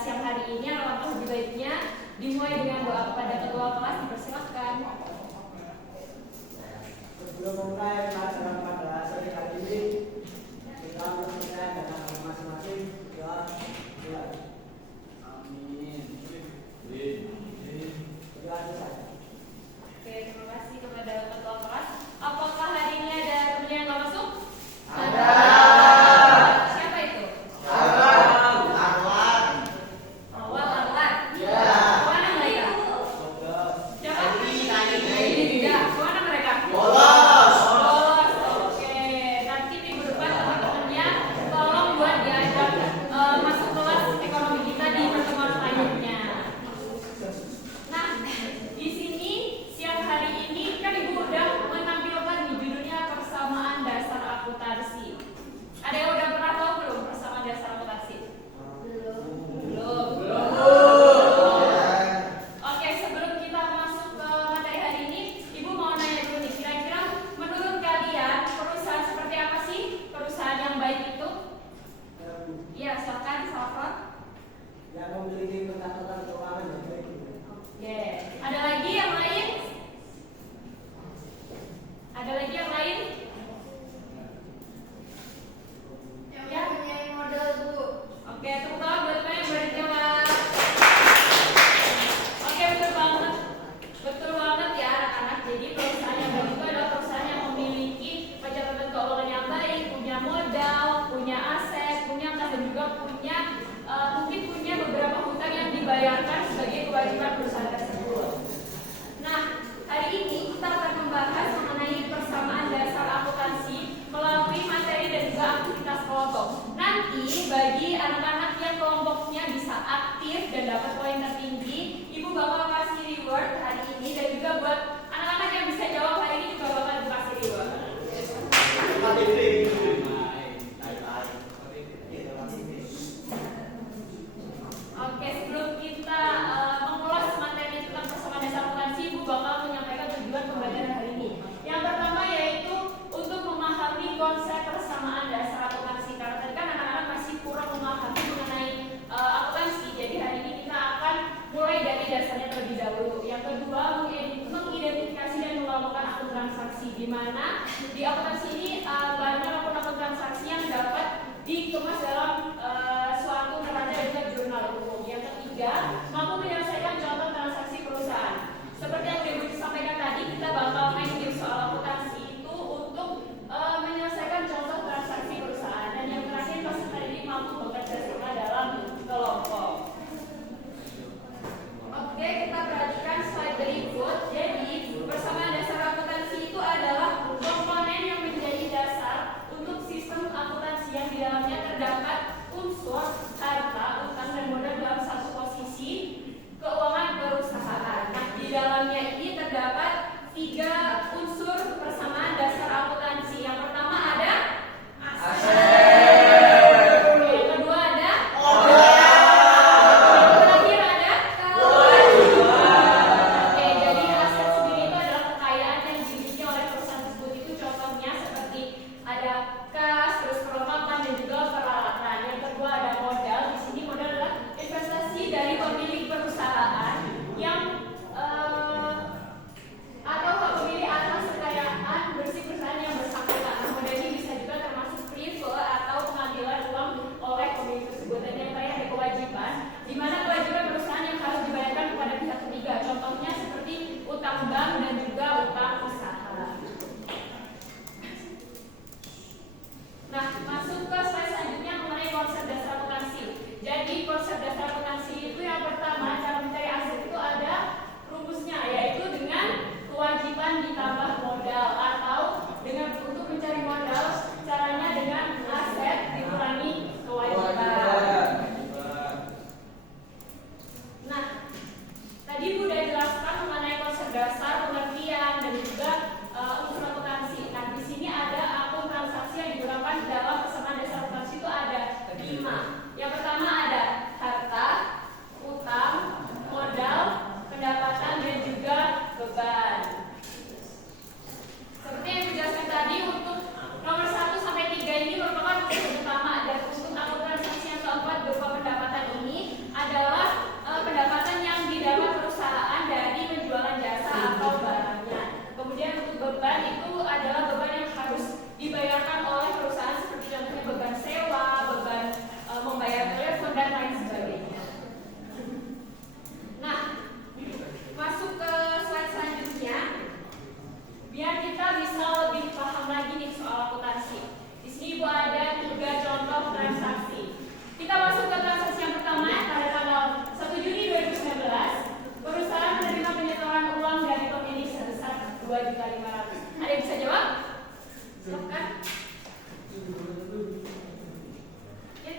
siang hari ini. Alangkah lebih baiknya dimulai dengan doa kepada ketua kelas, dipersilakan. Sebelum memulai pelajaran pada sore hari ini, kita memulai dengan masing-masing doa. Amin. Doa saja. Oke, terima kasih kepada ketua kelas. Apakah hari ini ada teman yang nggak masuk? Ada. Siapa itu? Arwan. Awal Arwan. Ya. Kemana mereka? Siapa? Ini tidak. Kemana mereka? Bolos. Bolos. Oke. Nanti minggu depan teman-temannya tolong buat diajak masuk kelas ekonomi kita di pertemuan selanjutnya. Nah, di sini siang hari ini kan Ibu udah menampilkan di judulnya persamaan dasar akuntansi. Ada yang udah pernah tahu belum persamaan dasar akuntansi? Belum. Oke, sebelum kita masuk ke materi hari ini, Ibu mau nanya dulu nih, kira-kira menurut kalian perusahaan seperti apa sih perusahaan yang baik itu? Iya, silakan Salvan. Yang memiliki pencatatan keuangan yang baik. Oke, ada lagi yang lain? Ada lagi yang lain? Ya. Punya modal, Bu. Oke, tepuk tangan buat teman yang berjawab. Oke, betul banget. Betul banget ya anak-anak. Jadi perusahaan yang baik itu adalah perusahaan yang memiliki pencatatan keuangan yang baik, punya modal, punya aset, punya kas, dan juga punya mungkin punya beberapa hutang yang dibayarkan sebagai kewajiban perusahaan tersebut. Nah, hari ini kita akan membahas mengenai persamaan dasar akuntansi melalui materi dan juga aktivitas kelompok. Nanti bagi anak-anak yang kelompoknya bisa aktif dan dapat poin tertinggi, Ibu bakal kasih reward hari ini, dan juga buat anak-anak yang bisa jawab hari ini juga bakal dikasih reward. Oke, sebelum kita mengulas materi tentang persamaan dasar akuntansi, Ibu bakal menyampaikan tujuan pembelajaran hari ini. Yang pertama yaitu untuk memahami konsep persamaan dasar akuntansi. Karena tadi kan anak-anak masih kurang memahami mengenai akuntansi, jadi hari ini kita akan mulai dari dasarnya terlebih dahulu. Yang kedua, mengidentifikasi dan mengelompokkan akun transaksi, di mana di akuntansi ini banyak akun-akun transaksi yang dapat dikemas dalam suatu neraca dan juga jurnal umum. Yang ketiga, mampu menyelesaikan contoh transaksi perusahaan. Seperti yang Ibu sampaikan tadi, kita bakal main game soal akuntansi itu untuk menyelesaikan contoh transaksi perusahaan. Dan yang terakhir, peserta ini mampu bekerja sama dalam kelompok. Oke, kita perhatikan slide berikut. Jadi, persamaan dasar akuntansi itu adalah komponen yang menjadi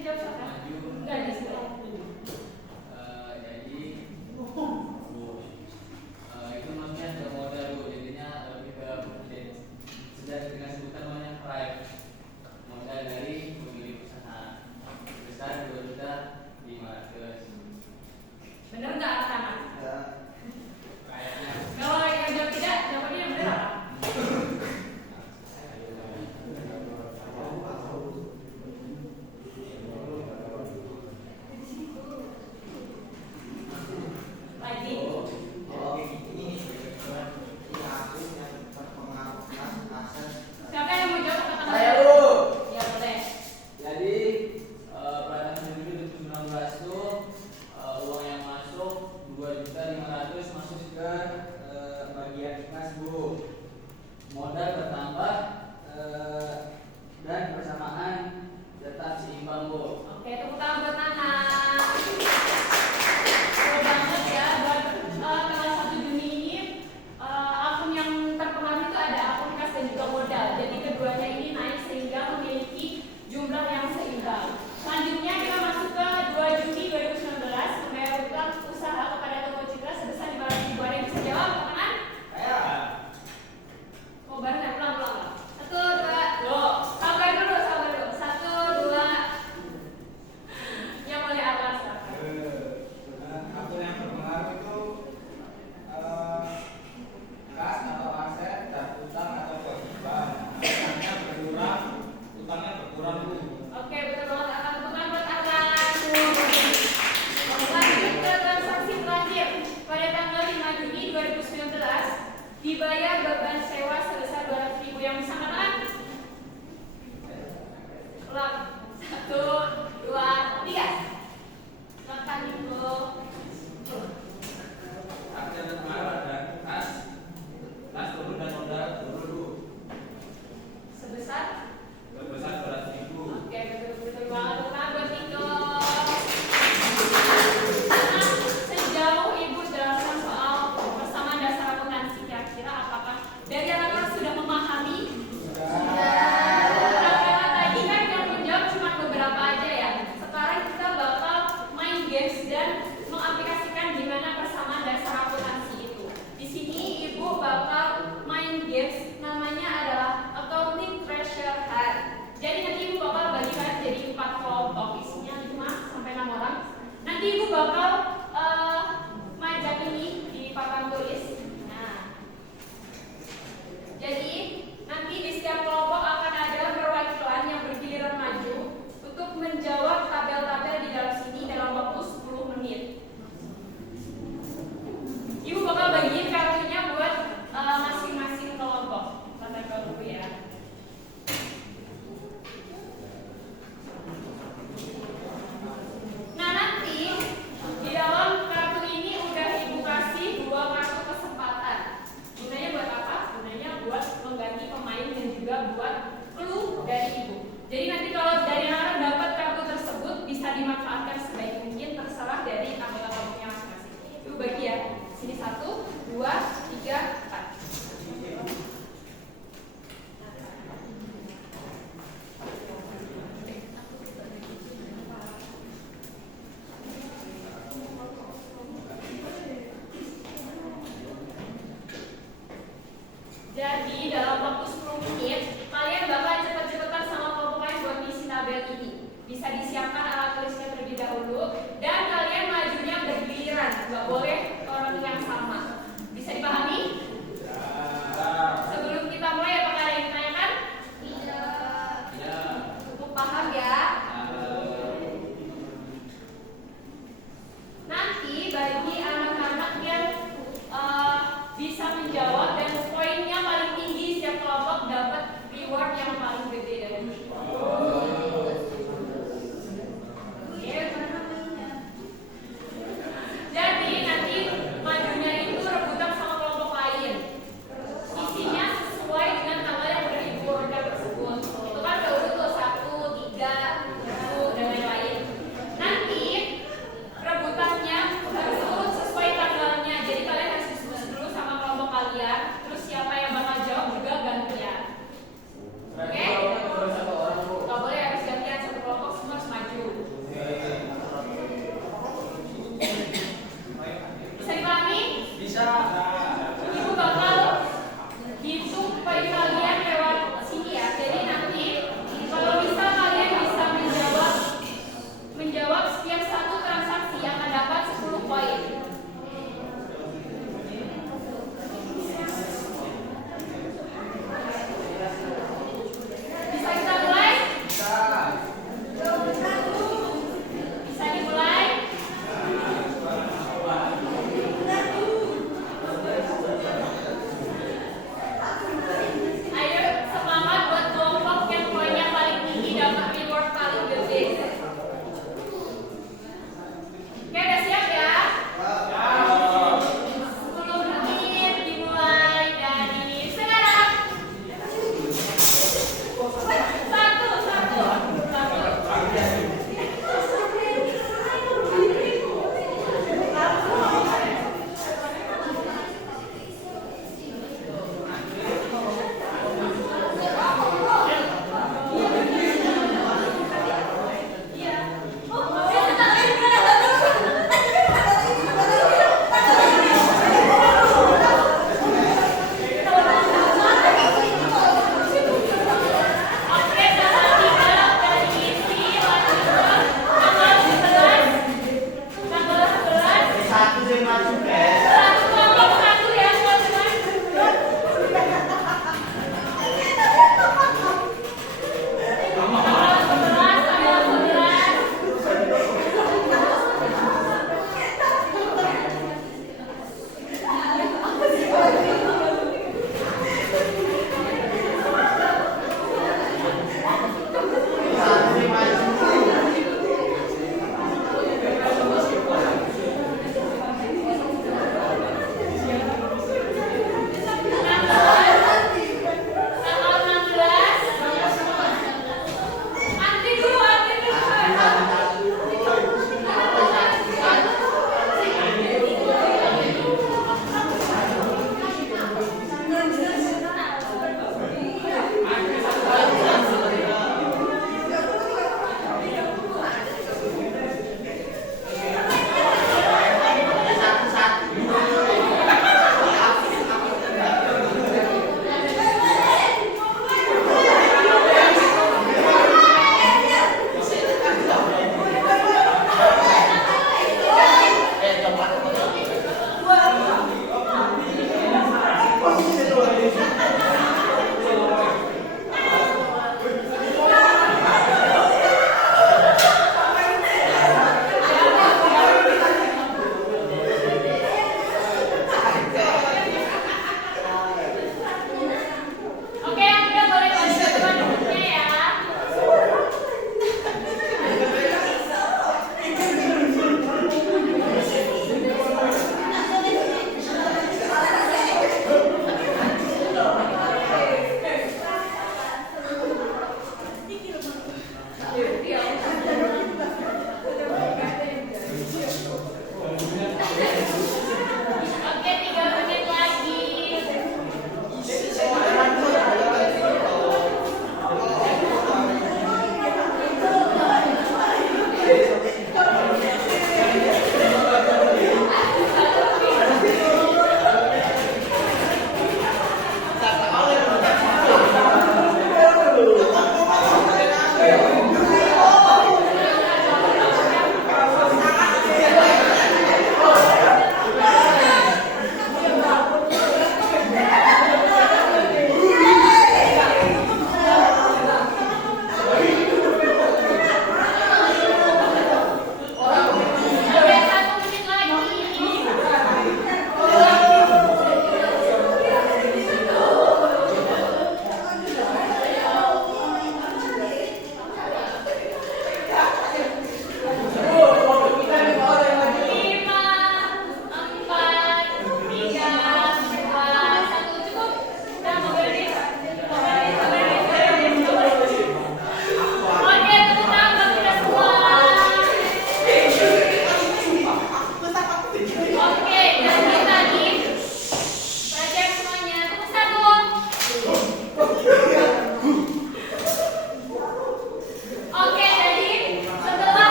dijawab siapa